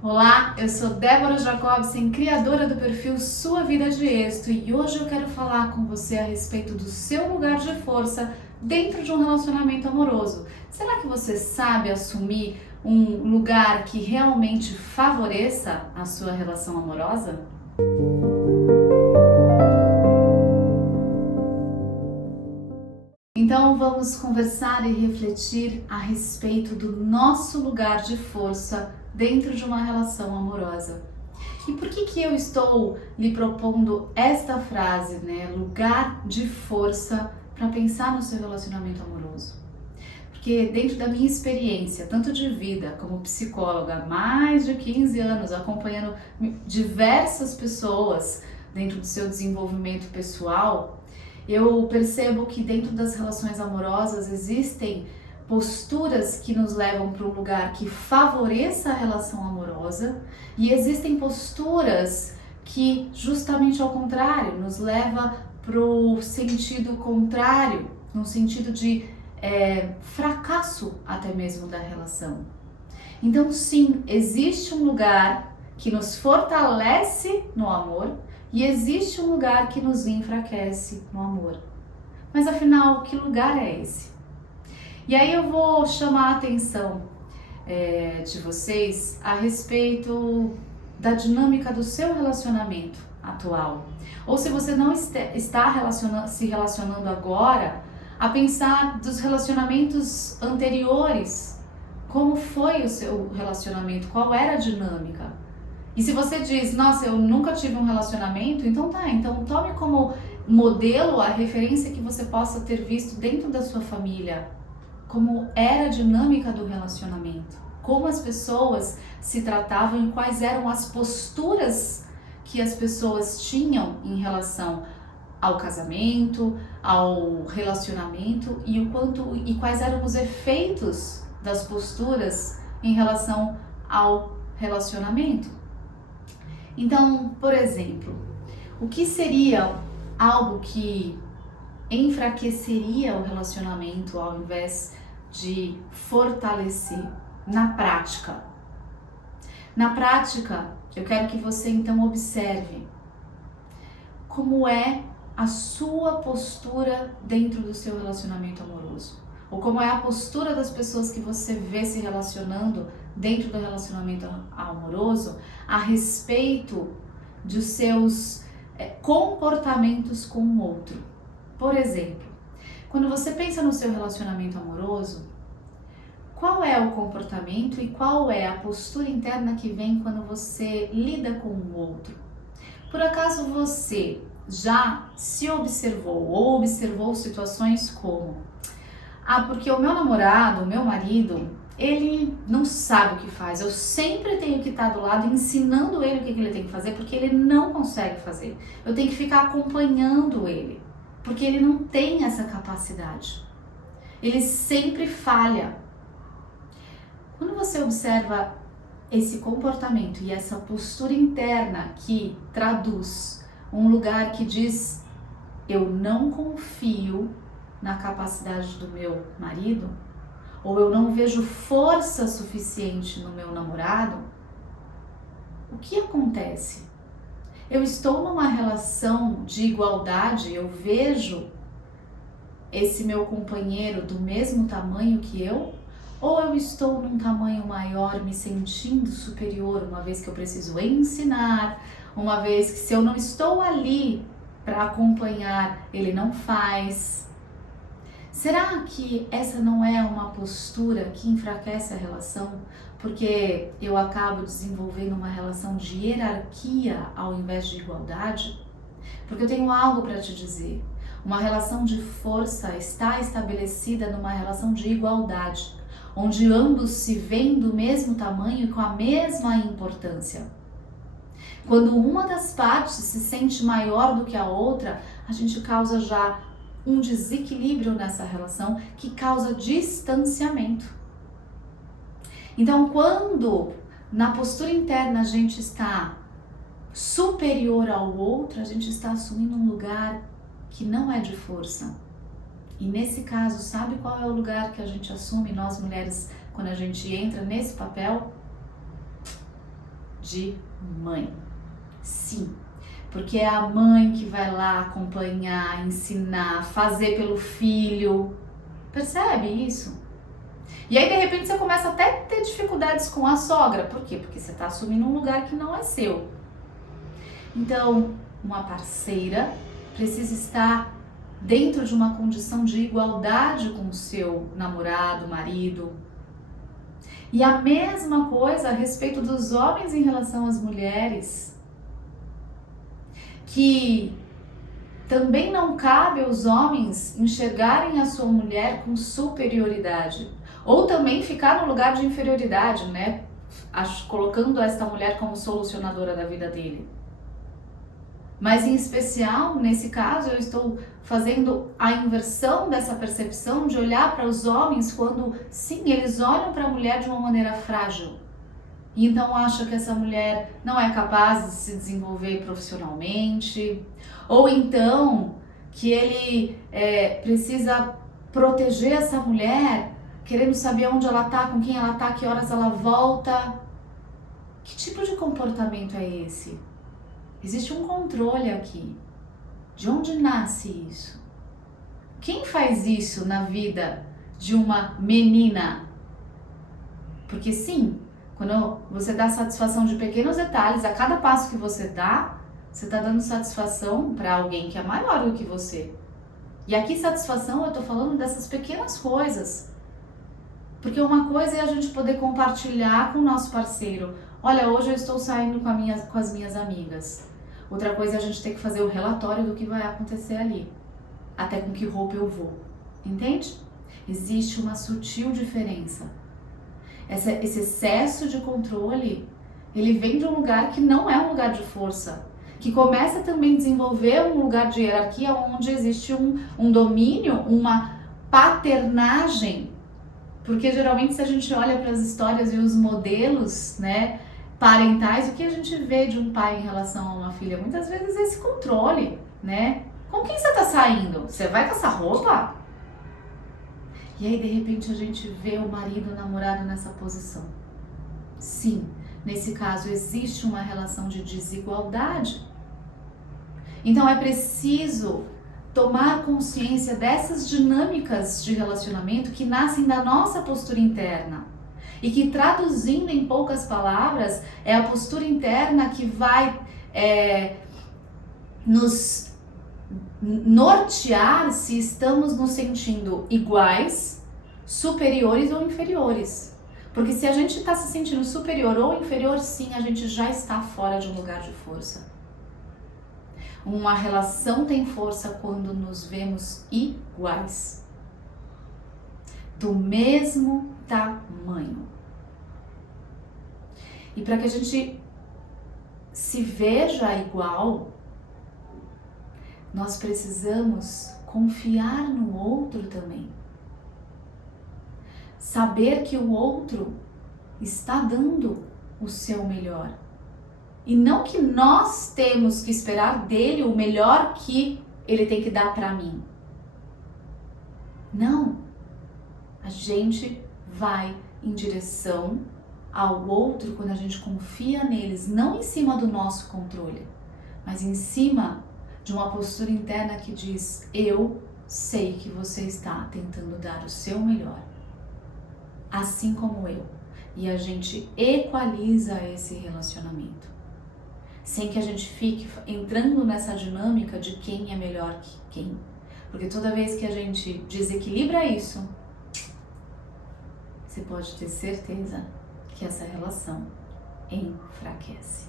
Olá, eu sou Débora Jacobsen, criadora do perfil Sua Vida de Êxito, e hoje eu quero falar com você a respeito do seu lugar de força dentro de um relacionamento amoroso. Será que você sabe assumir um lugar que realmente favoreça a sua relação amorosa? Então vamos conversar e refletir a respeito do nosso lugar de força dentro de uma relação amorosa. E por que eu estou lhe propondo esta frase, né? Lugar de força, para pensar no seu relacionamento amoroso? Porque dentro da minha experiência, tanto de vida como psicóloga, há mais de 15 anos acompanhando diversas pessoas dentro do seu desenvolvimento pessoal, eu percebo que dentro das relações amorosas existem posturas que nos levam para um lugar que favoreça a relação amorosa e existem posturas que justamente ao contrário, nos leva para o sentido contrário, no sentido de fracasso até mesmo da relação. Então sim, existe um lugar que nos fortalece no amor e existe um lugar que nos enfraquece no amor. Mas afinal, que lugar é esse? E aí eu vou chamar a atenção de vocês a respeito da dinâmica do seu relacionamento atual. Ou se você não está se relacionando agora, a pensar dos relacionamentos anteriores. Como foi o seu relacionamento? Qual era a dinâmica? E se você diz, nossa, eu nunca tive um relacionamento, então tome como modelo a referência que você possa ter visto dentro da sua família. Como era a dinâmica do relacionamento, como as pessoas se tratavam e quais eram as posturas que as pessoas tinham em relação ao casamento, ao relacionamento e quais eram os efeitos das posturas em relação ao relacionamento. Então, por exemplo, o que seria algo que enfraqueceria o relacionamento ao invés de fortalecer na prática? Na prática, eu quero que você então observe como é a sua postura dentro do seu relacionamento amoroso, ou como é a postura das pessoas que você vê se relacionando dentro do relacionamento amoroso a respeito dos seus comportamentos com o outro. Por exemplo, quando você pensa no seu relacionamento amoroso, qual é o comportamento e qual é a postura interna que vem quando você lida com o outro? Por acaso você já se observou ou observou situações como: porque o meu namorado, o meu marido, ele não sabe o que faz, eu sempre tenho que estar do lado ensinando ele o que ele tem que fazer porque ele não consegue fazer. Eu tenho que ficar acompanhando ele, porque ele não tem essa capacidade. Ele sempre falha. Quando você observa esse comportamento e essa postura interna que traduz um lugar que diz: eu não confio na capacidade do meu marido, ou eu não vejo força suficiente no meu namorado, o que acontece? Eu estou numa relação de igualdade, eu vejo esse meu companheiro do mesmo tamanho que eu, ou eu estou num tamanho maior me sentindo superior, uma vez que eu preciso ensinar, uma vez que se eu não estou ali para acompanhar, ele não faz. Será que essa não é uma postura que enfraquece a relação? Porque eu acabo desenvolvendo uma relação de hierarquia ao invés de igualdade? Porque eu tenho algo para te dizer. Uma relação de força está estabelecida numa relação de igualdade, onde ambos se veem do mesmo tamanho e com a mesma importância. Quando uma das partes se sente maior do que a outra, a gente causa já um desequilíbrio nessa relação que causa distanciamento. Então, quando na postura interna a gente está superior ao outro, a gente está assumindo um lugar que não é de força. E nesse caso, sabe qual é o lugar que a gente assume, nós mulheres, quando a gente entra nesse papel? de mãe. Sim, porque é a mãe que vai lá acompanhar, ensinar, fazer pelo filho. Percebe isso? E aí, de repente, você começa até a ter dificuldades com a sogra. Por quê? Porque você está assumindo um lugar que não é seu. Então, uma parceira precisa estar dentro de uma condição de igualdade com o seu namorado, marido. E a mesma coisa a respeito dos homens em relação às mulheres. Que também não cabe aos homens enxergarem a sua mulher com superioridade. Ou também ficar no lugar de inferioridade, né? Colocando esta mulher como solucionadora da vida dele. Mas em especial, nesse caso, eu estou fazendo a inversão dessa percepção de olhar para os homens quando, sim, eles olham para a mulher de uma maneira frágil. E então acham que essa mulher não é capaz de se desenvolver profissionalmente. Ou então que ele precisa proteger essa mulher, querendo saber onde ela está, com quem ela está, que horas ela volta. Que tipo de comportamento é esse? Existe um controle aqui. De onde nasce isso? Quem faz isso na vida de uma menina? Porque sim, quando você dá satisfação de pequenos detalhes, a cada passo que você dá, você está dando satisfação para alguém que é maior do que você. E aqui satisfação, eu estou falando dessas pequenas coisas. Porque uma coisa é a gente poder compartilhar com o nosso parceiro. Olha, hoje eu estou saindo com as minhas amigas. Outra coisa é a gente ter que fazer o relatório do que vai acontecer ali. Até com que roupa eu vou. Entende? Existe uma sutil diferença. Esse excesso de controle, ele vem de um lugar que não é um lugar de força. Que começa também a desenvolver um lugar de hierarquia onde existe um domínio, uma paternagem. Porque geralmente se a gente olha para as histórias e os modelos, né, parentais, o que a gente vê de um pai em relação a uma filha? Muitas vezes é esse controle, né? Com quem você tá saindo? Você vai com essa roupa? E aí, de repente, a gente vê o marido, o namorado nessa posição. Sim, nesse caso, existe uma relação de desigualdade. Então, é preciso tomar consciência dessas dinâmicas de relacionamento que nascem da nossa postura interna. E que, traduzindo em poucas palavras, é a postura interna que vai nos nortear se estamos nos sentindo iguais, superiores ou inferiores. Porque se a gente está se sentindo superior ou inferior, sim, a gente já está fora de um lugar de força. Uma relação tem força quando nos vemos iguais. Do mesmo tamanho. E para que a gente se veja igual, nós precisamos confiar no outro também. Saber que o outro está dando o seu melhor. E não que nós temos que esperar dele o melhor que ele tem que dar para mim. Não. A gente vai em direção ao outro quando a gente confia neles, não em cima do nosso controle, mas em cima de uma postura interna que diz: eu sei que você está tentando dar o seu melhor, assim como eu. E a gente equaliza esse relacionamento, sem que a gente fique entrando nessa dinâmica de quem é melhor que quem. Porque toda vez que a gente desequilibra isso, você pode ter certeza que essa relação enfraquece.